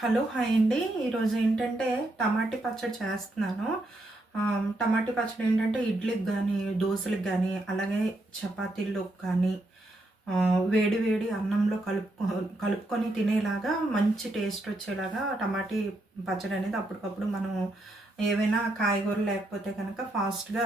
Hello hi అండి. ఈరోజు ఏంటంటే టమాటీ పచ్చడి చేస్తున్నాను. టమాటీ పచ్చడి ఏంటంటే ఇడ్లీకి కానీ, దోశలకు కానీ, అలాగే చపాతీల్లోకి కానీ, వేడి వేడి అన్నంలో కలుపుకొని తినేలాగా మంచి టేస్ట్ వచ్చేలాగా టమాటీ పచ్చడి అనేది అప్పటికప్పుడు మనం ఏవైనా కాయగూరలు లేకపోతే కనుక ఫాస్ట్గా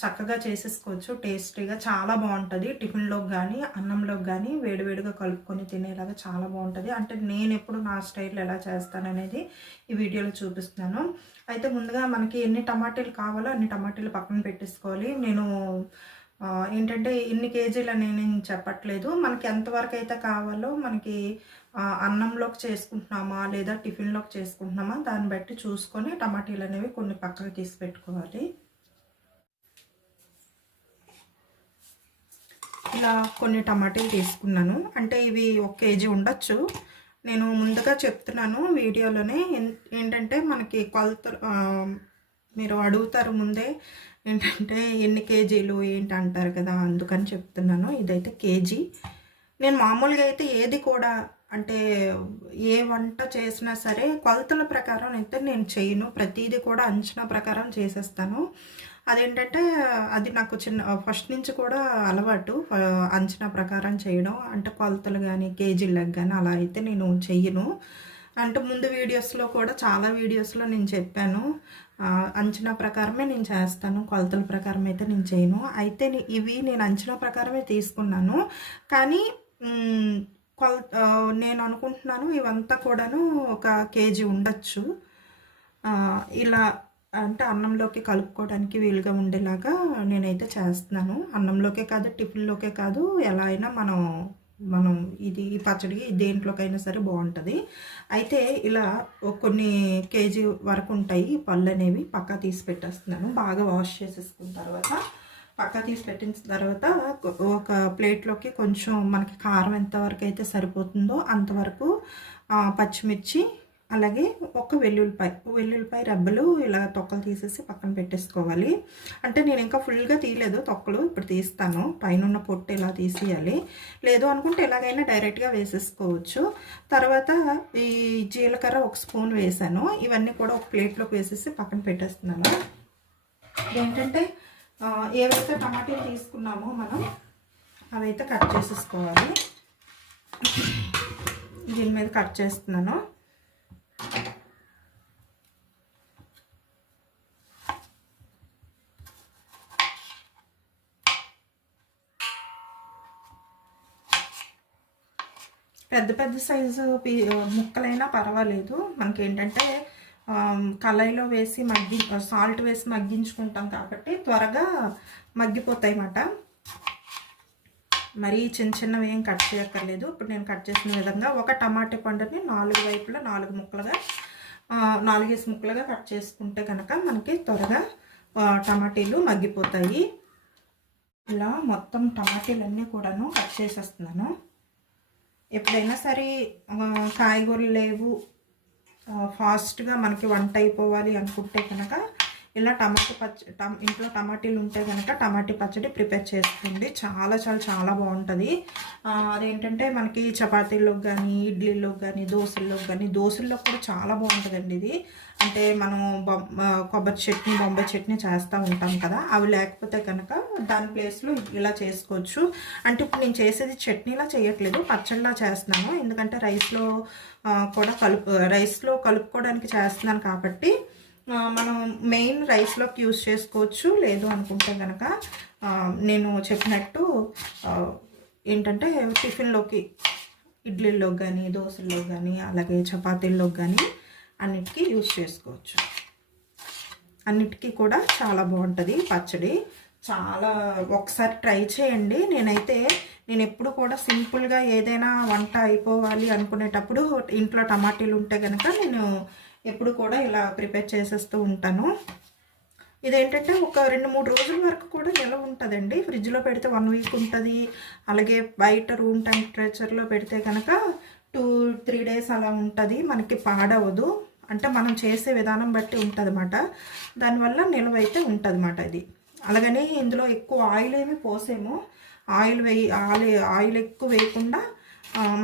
చక్కగా చేసేసుకోవచ్చు. టేస్టీగా చాలా బాగుంటుంది. టిఫిన్లోకి కానీ, అన్నంలోకి కానీ వేడివేడిగా కలుపుకొని తినేలాగా చాలా బాగుంటుంది. అంటే నేను ఎప్పుడు నా స్టైల్లో ఎలా చేస్తాననేది ఈ వీడియోలో చూపిస్తున్నాను. అయితే ముందుగా మనకి ఎన్ని టమాటీలు కావాలో అన్ని టమాటీలు పక్కన పెట్టేసుకోవాలి. నేను ఏంటంటే ఇన్ని కేజీలని నేను చెప్పట్లేదు. మనకి ఎంతవరకు అయితే కావాలో మనకి అన్నంలోకి చేసుకుంటున్నామా లేదా టిఫిన్లోకి చేసుకుంటున్నామా దాన్ని బట్టి చూసుకొని టమాటీలు అనేవి కొన్ని పక్కకు తీసి పెట్టుకోవాలి. ఇలా కొన్ని టమాటీలు తీసుకున్నాను. అంటే ఇవి 1 కేజీ ఉండొచ్చు. నేను ముందుగా చెప్తున్నాను వీడియోలోనే. ఏంటంటే మనకి కొలతలు మీరు అడుగుతారు ముందే, ఏంటంటే ఎన్ని కేజీలు ఏంటి అంటారు కదా, అందుకని చెప్తున్నాను. ఇదైతే కేజీ. నేను మామూలుగా అయితే ఏది కూడా అంటే ఏ వంట చేసినా సరే కొలతల ప్రకారం అయితే నేను చేయను. ప్రతిదీ కూడా అంచనా ప్రకారం చేసేస్తాను. అదేంటంటే అది నాకు ఫస్ట్ నుంచి కూడా అలవాటు, అంచనా ప్రకారం చేయడం. అంటే కొలతలు కానీ కేజీలకు కానీ అలా అయితే నేను చెయ్యను. అంటే ముందు వీడియోస్లో కూడా చాలా వీడియోస్లో నేను చెప్పాను, అంచనా ప్రకారమే నేను చేస్తాను, కొలతల ప్రకారం అయితే నేను చేయను. అయితే ఇవి నేను అంచనా ప్రకారమే తీసుకున్నాను. కానీ నేను అనుకుంటున్నాను ఇవంతా కూడాను 1 కేజీ ఉండొచ్చు. ఇలా అంటే అన్నంలోకి కలుపుకోవడానికి వీలుగా ఉండేలాగా నేనైతే చేస్తున్నాను. అన్నంలోకే కాదు, టిఫిన్లోకే కాదు, ఎలా అయినా మనం ఈ పచ్చడి దేంట్లోకైనా సరే బాగుంటుంది. అయితే ఇలా కొన్ని కేజీ వరకు ఉంటాయి పళ్ళు అనేవి. పక్కా తీసి పెట్టేస్తున్నాను. బాగా వాష్ చేసేసుకున్న తర్వాత పక్కా తీసి పెట్టిన తర్వాత ఒక ప్లేట్లోకి కొంచెం మనకి కారం ఎంతవరకు అయితే సరిపోతుందో అంతవరకు పచ్చిమిర్చి, అలాగే ఒక వెల్లుల్లిపాయ రెబ్బలు ఇలా తొక్కలు తీసేసి పక్కన పెట్టేసుకోవాలి. అంటే నేను ఇంకా ఫుల్గా తీయలేదు తొక్కలు, ఇప్పుడు తీస్తాను. పైన ఉన్న పొట్టు ఇలా తీసేయాలి. లేదు అనుకుంటే ఎలాగైనా డైరెక్ట్గా వేసేసుకోవచ్చు. తర్వాత ఈ జీలకర్ర 1 స్పూన్ వేసాను. ఇవన్నీ కూడా ఒక ప్లేట్లోకి వేసేసి పక్కన పెట్టేస్తున్నాను. ఏంటంటే ఏవైతే టమాటీలు తీసుకున్నామో మనం అవైతే కట్ చేసేసుకోవాలి. దీని మీద కట్ చేస్తున్నాను. పెద్ద సైజు ముక్కలైనా పర్వాలేదు. మనకేంటంటే కళాయిలో వేసి సాల్ట్ వేసి మగ్గించుకుంటాం కాబట్టి త్వరగా మగ్గిపోతాయి అన్నమాట. మరీ చిన్నవి ఏం కట్ చేయక్కర్లేదు. ఇప్పుడు నేను కట్ చేసిన విధంగా ఒక టమాటా పండుని 4 వైపులా 4 ముక్కలుగా 4 ముక్కలుగా కట్ చేసుకుంటే కనుక మనకి త్వరగా టమాటీలు మగ్గిపోతాయి. ఇలా మొత్తం టమాటీలన్నీ కూడాను కట్ చేసేస్తున్నాను. ఎప్పుడైనా సరే కాయగూరలు లేవు, ఫాస్ట్గా మనకి వంట అయిపోవాలి అనుకుంటే కనుక ఇలా ఇంట్లో టమాటీలు ఉంటే కనుక టమాటీ పచ్చడి ప్రిపేర్ చేసుకోండి. చాలా బాగుంటుంది. అదేంటంటే మనకి చపాతీల్లోకి కానీ, ఇడ్లీలోకి కానీ, దోశల్లోకి కూడా చాలా బాగుంటుందండి ఇది. అంటే మనం కొబ్బరి చట్నీ, బొంబాయి చట్నీ చేస్తూ ఉంటాం కదా, అవి లేకపోతే కనుక దాని ప్లేస్లో ఇలా చేసుకోవచ్చు. అంటే ఇప్పుడు నేను చేసేది చట్నీలా చేయట్లేదు, పచ్చడిలా చేస్తున్నాను. ఎందుకంటే రైస్లో కలుపుకోవడానికి చేస్తున్నాను కాబట్టి మనం మెయిన్ రైస్లోకి యూస్ చేసుకోవచ్చు. లేదు అనుకుంటే కనుక నేను చెప్పినట్టు ఏంటంటే టిఫిన్లోకి, ఇడ్లీల్లోకి కానీ, దోశల్లోకి కానీ, అలాగే చపాతీల్లోకి కానీ అన్నిటికీ యూస్ చేసుకోవచ్చు. అన్నిటికీ కూడా చాలా బాగుంటుంది పచ్చడి. ఒకసారి ట్రై చేయండి. నేను ఎప్పుడు కూడా సింపుల్గా ఏదైనా వంట అయిపోవాలి అనుకునేటప్పుడు ఇంట్లో టమాటీలు ఉంటే కనుక నేను ఎప్పుడు కూడా ఇలా ప్రిపేర్ చేసేస్తూ ఉంటాను. ఇదేంటంటే ఒక 2-3 రోజుల వరకు కూడా నిల్వ ఉంటుందండి. ఫ్రిడ్జ్లో పెడితే 1 వీక్ ఉంటుంది. అలాగే బయట రూమ్ టెంపరేచర్లో పెడితే కనుక 2-3 డేస్ అలా ఉంటుంది. మనకి పాడవదు. అంటే మనం చేసే విధానం బట్టి ఉంటుంది అన్నమాట. దానివల్ల నిల్వ అయితే ఉంటుంది అన్నమాట ఇది. అలాగని ఇందులో ఎక్కువ ఆయిల్ ఏమి పోసేమో, ఆయిల్ ఎక్కువ వేయకుండా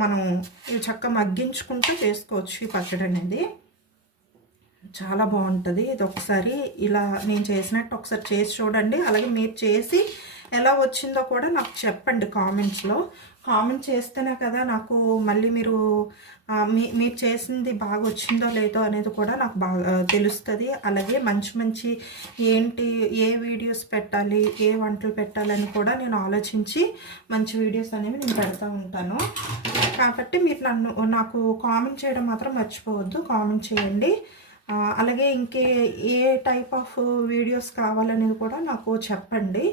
మనం ఇవి చక్కగా మగ్గించుకుంటూ చేసుకోవచ్చు ఈ పచ్చడి అనేది. చాలా బాగుంటుంది. ఇది ఒకసారి ఇలా నేను చేసినట్టు ఒకసారి చేసి చూడండి. అలాగే మీరు చేసి ఎలా వచ్చిందో కూడా నాకు చెప్పండి కామెంట్స్లో. కామెంట్ చేస్తేనే కదా నాకు మళ్ళీ మీరు చేసింది బాగా వచ్చిందో లేదో అనేది కూడా నాకు బాగా తెలుస్తుంది. అలాగే మంచి మంచి ఏ వీడియోస్ పెట్టాలి, ఏ వంటలు పెట్టాలని కూడా నేను ఆలోచించి మంచి వీడియోస్ అనేవి నేను పెడతా ఉంటాను. కాబట్టి మీరు నాకు కామెంట్ చేయడం మాత్రం మర్చిపోవద్దు. కామెంట్ చేయండి. అలాగే ఏ టైప్ ఆఫ్ వీడియోస్ కావాలనేది కూడా నాకు చెప్పండి.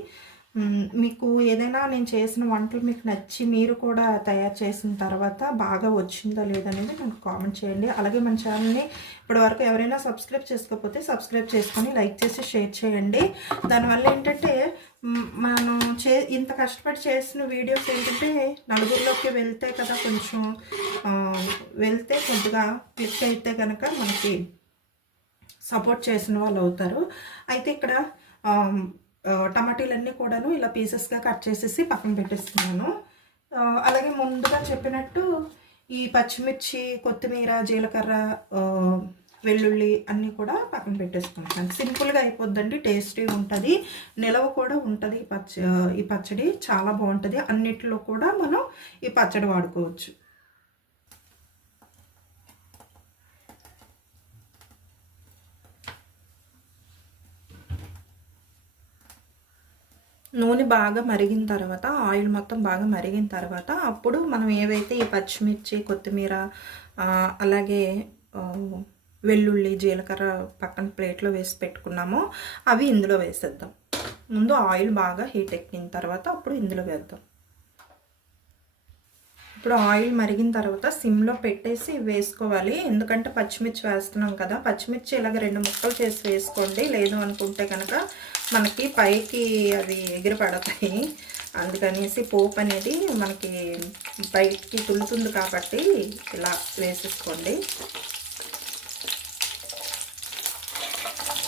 మీకు ఏదైనా నేను చేసిన వంటలు మీకు నచ్చి మీరు కూడా తయారు చేసిన తర్వాత బాగా వచ్చిందో లేదనేది నాకు కామెంట్ చేయండి. అలాగే మన ఛానల్ని ఇప్పటివరకు ఎవరైనా సబ్స్క్రైబ్ చేసుకోకపోతే సబ్స్క్రైబ్ చేసుకొని లైక్ చేసి షేర్ చేయండి. దానివల్ల ఏంటంటే మనం ఇంత కష్టపడి చేసిన వీడియోస్ ఏంటంటే నలుగురిలోకి వెళ్తే కదా, కొంచెం వెళ్తే కొద్దిగా క్లిక్ అయితే కనుక మనకి సపోర్ట్ చేసిన వాళ్ళు అవుతారు. అయితే ఇక్కడ టమాటీలన్నీ కూడాను ఇలా పీసెస్గా కట్ చేసేసి పక్కన పెట్టేస్తున్నాను. అలాగే ముందుగా చెప్పినట్టు ఈ పచ్చిమిర్చి, కొత్తిమీర, జీలకర్ర, వెల్లుల్లి అన్నీ కూడా పక్కన పెట్టేసుకుంటాను. సింపుల్గా అయిపోద్దండి, టేస్టీ ఉంటుంది, నిలవ కూడా ఉంటుంది. ఈ పచ్చడి చాలా బాగుంటుంది. అన్నిటిలో కూడా మనం ఈ పచ్చడి వాడుకోవచ్చు. నూనె బాగా మరిగిన తర్వాత, ఆయిల్ మొత్తం బాగా మరిగిన తర్వాత అప్పుడు మనం ఏవైతే ఈ పచ్చిమిర్చి, కొత్తిమీర, అలాగే వెల్లుల్లి, జీలకర్ర పక్కన ప్లేట్లో వేసి పెట్టుకున్నామో అవి ఇందులో వేసేద్దాం. ముందు ఆయిల్ బాగా హీట్ ఎక్కిన తర్వాత అప్పుడు ఇందులో వేద్దాం. ఇప్పుడు ఆయిల్ మరిగిన తర్వాత సిమ్లో పెట్టేసి వేసుకోవాలి. ఎందుకంటే పచ్చిమిర్చి వేస్తున్నాం కదా, పచ్చిమిర్చి ఇలాగ 2 ముక్కలు చేసి వేసుకోండి. లేదు అనుకుంటే కనుక మనకి పైకి అవి ఎగిరి పడతాయి. అందుకనేసి పోపు అనేది మనకి బయటికి తులుతుంది కాబట్టి ఇలా వేసేసుకోండి.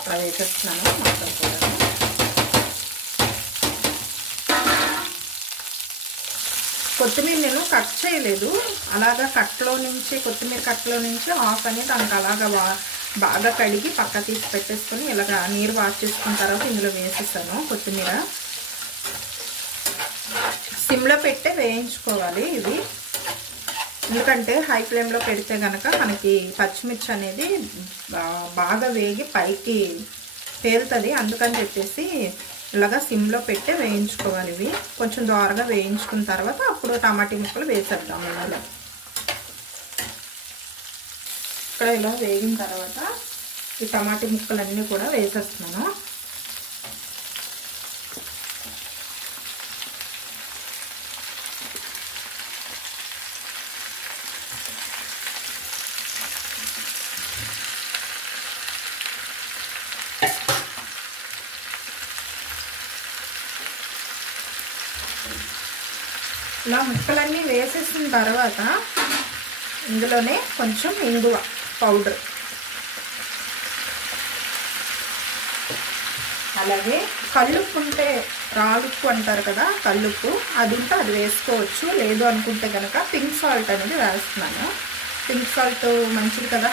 అలా వేసేస్తున్నాను మొత్తం కూడా. కొత్తిమీర నేను కట్ చేయలేదు, అలాగా కొత్తిమీర కట్లో నుంచి ఆఫ్ అనేది దానికి అలాగా బాగా కడిగి పక్క తీసి పెట్టేసుకొని ఇలాగ నీరు వాష్ చేసుకున్న తర్వాత ఇందులో వేసేస్తాను. కొత్తిమీర సిమ్లో పెట్టే వేయించుకోవాలి ఇవి. ఎందుకంటే హై ఫ్లేమ్లో పెడితే కనుక మనకి పచ్చిమిర్చి అనేది బాగా వేగి పైకి పేలుతుంది. అందుకని చెప్పేసి ఇలాగా సిమ్లో పెట్టి వేయించుకోవాలి. ఇవి కొంచెం దోరగా వేయించుకున్న తర్వాత అప్పుడు టమాటీ ముక్కలు వేసేద్దాం. ఇలా ఇక్కడ ఇలా వేగిన తర్వాత ఈ టమాటీ ముక్కలన్నీ కూడా వేసేస్తున్నాను. ఇలా ముక్కలన్నీ వేసేసిన తర్వాత ఇందులోనే కొంచెం ఇంగువ పౌడర్, అలాగే కల్లుప్పు ఉంటే రాళ్ళుప్పు అంటారు కదా, కల్లుప్పు అది ఉంటే అది వేసుకోవచ్చు. లేదు అనుకుంటే కనుక పింక్ సాల్ట్ అనేది వేస్తున్నాను. పింక్ సాల్ట్ మంచిది కదా,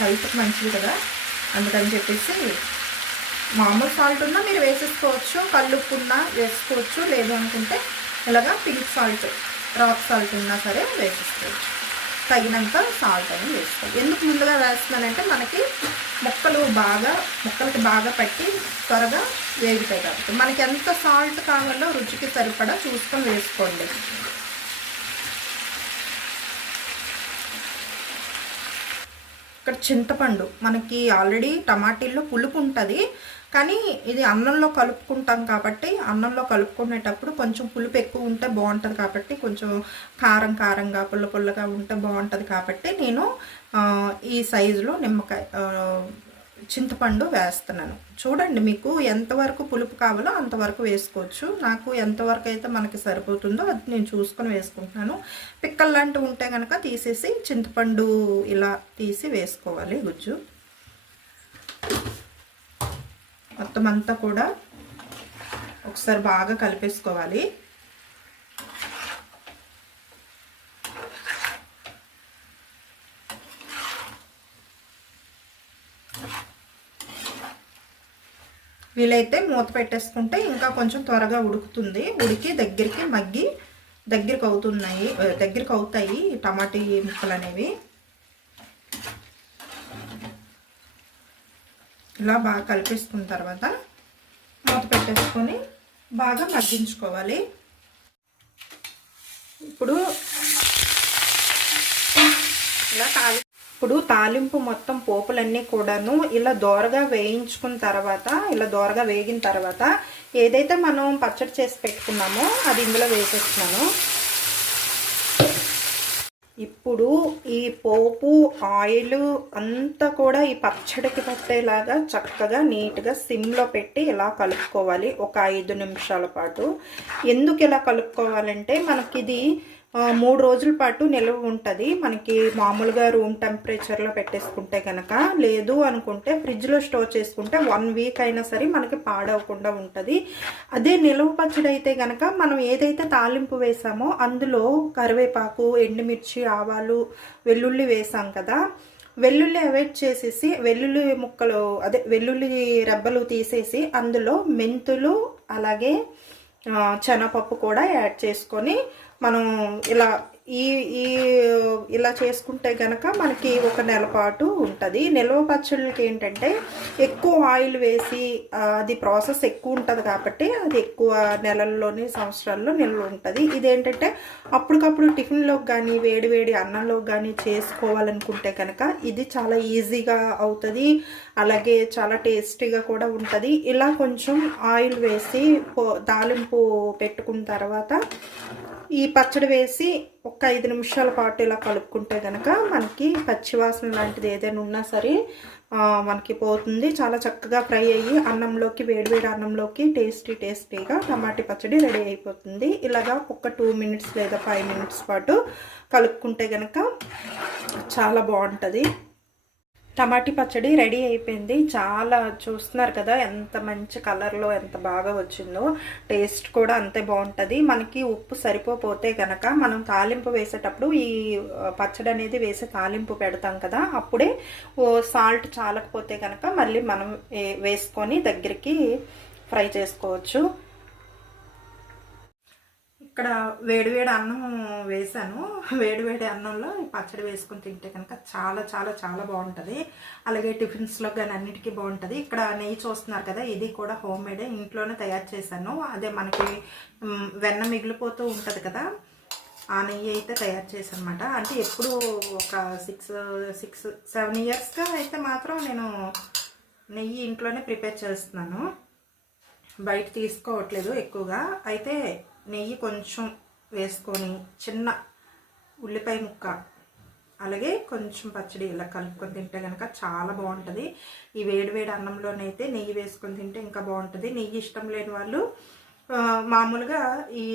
హెల్త్కి మంచిది కదా, అందుకని చెప్పేసి మామూలు సాల్ట్ ఉన్నా మీరు వేసేసుకోవచ్చు, కల్లుప్పు ఉన్నా వేసుకోవచ్చు. లేదు అనుకుంటే ఇలాగా పింక్ సాల్ట్, రాక్ సాల్ట్ ఉన్నా సరే వేసేసుకోవచ్చు. తగినంత సాల్ట్ అనేది వేసుకోవాలి. ఎందుకు ముందుగా వేస్తున్నానంటే మనకి ముక్కలకి బాగా పట్టి త్వరగా వేగుతాయి కాబట్టి. మనకి ఎంత సాల్ట్ కావాలో రుచికి సరిపడా చూసుకొని వేసుకోండి. ఇక్కడ చింతపండు, మనకి ఆల్రెడీ టమాటీల్లో పులుపు ఉంటుంది, కానీ ఇది అన్నంలో కలుపుకుంటాం కాబట్టి అన్నంలో కలుపుకునేటప్పుడు కొంచెం పులుపు ఎక్కువ ఉంటే బాగుంటుంది. కాబట్టి కొంచెం కారంగా పుల్లగా ఉంటే బాగుంటుంది. కాబట్టి నేను ఈ సైజులో చింతపండు వేస్తున్నాను. చూడండి మీకు ఎంతవరకు పులుపు కావాలో అంతవరకు వేసుకోవచ్చు. నాకు ఎంతవరకు అయితే మనకి సరిపోతుందో అది నేను చూసుకొని వేసుకుంటున్నాను. పిక్కలు లాంటివి ఉంటే కనుక తీసేసి చింతపండు ఇలా తీసి వేసుకోవాలి గుజ్జు. మొత్తం అంతా కూడా ఒకసారి బాగా కలిపేసుకోవాలి. వీలైతే మూత పెట్టేసుకుంటే ఇంకా కొంచెం త్వరగా ఉడుకుతుంది. ఉడికి దగ్గరికి అవుతాయి టమాటీ ముక్కలు అనేవి. ఇలా బాగా కలిపేసుకున్న తర్వాత మూత పెట్టేసుకొని బాగా మగ్గించుకోవాలి. ఇప్పుడు తాలింపు మొత్తం పోపులన్నీ కూడాను ఇలా దోరగా వేగించిన తర్వాత ఏదైతే మనం పచ్చడి చేసి పెట్టుకున్నామో అది ఇందులో వేసేస్తున్నాను. ఇప్పుడు ఈ పోపు ఆయిల్ అంతా కూడా ఈ పచ్చడికి పట్టేలాగా చక్కగా నీట్గా సిమ్లో పెట్టి ఇలా కలుపుకోవాలి ఒక 5 నిమిషాల పాటు. ఎందుకు ఇలా కలుపుకోవాలంటే మనకి ఇది 3 రోజుల పాటు నిల్వ ఉంటుంది. మనకి మామూలుగా రూమ్ టెంపరేచర్లో పెట్టేసుకుంటే కనుక, లేదు అనుకుంటే ఫ్రిడ్జ్లో స్టోర్ చేసుకుంటే 1 వీక్ అయినా సరే మనకి పాడవకుండా ఉంటుంది. అదే నిల్వ పచ్చడి అయితే కనుక మనం ఏదైతే తాలింపు వేసామో అందులో కరివేపాకు, ఎండుమిర్చి, ఆవాలు, వెల్లుల్లి వేసాం కదా, వెల్లుల్లి అవాయిడ్ చేసేసి వెల్లుల్లి రెబ్బలు తీసేసి అందులో మెంతులు అలాగే శనగపప్పు కూడా యాడ్ చేసుకొని మనం ఇలా చేసుకుంటే కనుక మనకి 1 నెల పాటు ఉంటుంది. నిల్వ పచ్చళ్ళకి ఏంటంటే ఎక్కువ ఆయిల్ వేసి అది ప్రాసెస్ ఎక్కువ ఉంటుంది కాబట్టి అది ఎక్కువ నెలల్లోని సంవత్సరాల్లో నిల్వ ఉంటుంది. ఇదేంటంటే అప్పటికప్పుడు టిఫిన్లోకి కానీ వేడి అన్నంలోకి కానీ చేసుకోవాలనుకుంటే కనుక ఇది చాలా ఈజీగా అవుతుంది. అలాగే చాలా టేస్టీగా కూడా ఉంటుంది. ఇలా కొంచెం ఆయిల్ వేసి తాలింపు పెట్టుకున్న తర్వాత ఈ పచ్చడి వేసి ఒక 5 నిమిషాల పాటు ఇలా కలుపుకుంటే కనుక మనకి పచ్చివాసన లాంటిది ఏదైనా ఉన్నా సరే మనకి పోతుంది. చాలా చక్కగా ఫ్రై అయ్యి అన్నంలోకి వేడివేడి అన్నంలోకి టేస్టీగా టమాటీ పచ్చడి రెడీ అయిపోతుంది. ఇలాగా ఒక 2 మినిట్స్ లేదా 5 మినిట్స్ పాటు కలుపుకుంటే కనుక చాలా బాగుంటుంది. టమాటీ పచ్చడి రెడీ అయిపోయింది. చాలా చూస్తున్నారు కదా ఎంత మంచి కలర్లో ఎంత బాగా వచ్చిందో. టేస్ట్ కూడా అంతే బాగుంటుంది. మనకి ఉప్పు సరిపోతే కనుక మనం తాలింపు వేసేటప్పుడు ఈ పచ్చడి అనేది వేసి తాలింపు పెడతాం కదా, అప్పుడే సాల్ట్ చాలకపోతే కనుక మళ్ళీ మనం వేసుకొని దగ్గరికి ఫ్రై చేసుకోవచ్చు. ఇక్కడ వేడివేడి అన్నం వేసాను. వేడివేడి అన్నంలో పచ్చడి వేసుకొని తింటే కనుక చాలా చాలా చాలా బాగుంటుంది. అలాగే టిఫిన్స్లో కానీ అన్నిటికీ బాగుంటుంది. ఇక్కడ నెయ్యి చూస్తున్నారు కదా, ఇది కూడా హోమ్ మేడ్, ఇంట్లోనే తయారు చేశాను. అదే మనకి వెన్న మిగిలిపోతూ ఉంటుంది కదా, ఆ నెయ్యి అయితే తయారు చేశాను అనమాట. అంటే ఎప్పుడు ఒక 6-7 ఇయర్స్గా అయితే మాత్రం నేను నెయ్యి ఇంట్లోనే ప్రిపేర్ చేస్తున్నాను, బయట తీసుకోవట్లేదు ఎక్కువగా. అయితే నెయ్యి కొంచెం వేసుకొని చిన్న ఉల్లిపాయ ముక్క అలాగే కొంచెం పచ్చడి ఇలా కలుపుకొని తింటే కనుక చాలా బాగుంటుంది. ఈ వేడివేడి అన్నంలోనైతే నెయ్యి వేసుకొని తింటే ఇంకా బాగుంటుంది. నెయ్యి ఇష్టం లేని వాళ్ళు మామూలుగా ఈ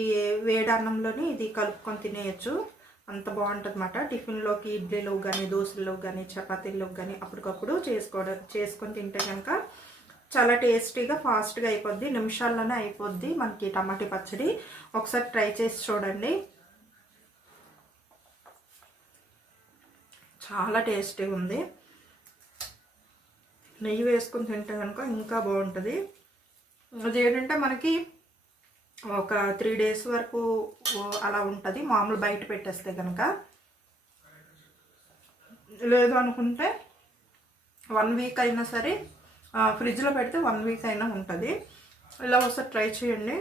వేడి అన్నంలోని ఇది కలుపుకొని తినేయచ్చు. అంత బాగుంటుంది అన్నమాట. టిఫిన్లోకి, ఇడ్లీలో కానీ, దోశల్లో కానీ, చపాతీల్లోకి కానీ అప్పటికప్పుడు చేసుకొని తింటే కనుక చాలా టేస్టీగా ఫాస్ట్గా అయిపోద్ది. నిమిషాల్లోనే అయిపోద్ది మనకి టమాటీ పచ్చడి. ఒకసారి ట్రై చేసి చూడండి, చాలా టేస్టీగా ఉంది. నెయ్యి వేసుకుని తింటే కనుక ఇంకా బాగుంటుంది. అది ఏంటంటే మనకి ఒక 3 డేస్ వరకు అలా ఉంటుంది మామూలు బయట పెట్టేస్తే కనుక. లేదు అనుకుంటే 1 వీక్ అయినా సరే ఫ్రిడ్జ్లో పెడితే 1 వీక్ అయినా ఉంటుంది. ఇలా ఒకసారి ట్రై చేయండి.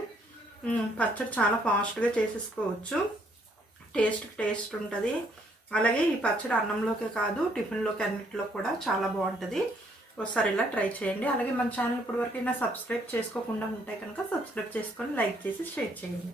పచ్చడి చాలా ఫాస్ట్గా చేసేసుకోవచ్చు. టేస్ట్ ఉంటుంది. అలాగే ఈ పచ్చడి అన్నంలోకే కాదు టిఫిన్లోకి అన్నింటిలో కూడా చాలా బాగుంటుంది. ఒకసారి ఇలా ట్రై చేయండి. అలాగే మన ఛానల్ ఇప్పటివరకు సబ్స్క్రైబ్ చేసుకోకుండా ఉంటే కనుక సబ్స్క్రైబ్ చేసుకొని లైక్ చేసి షేర్ చేయండి.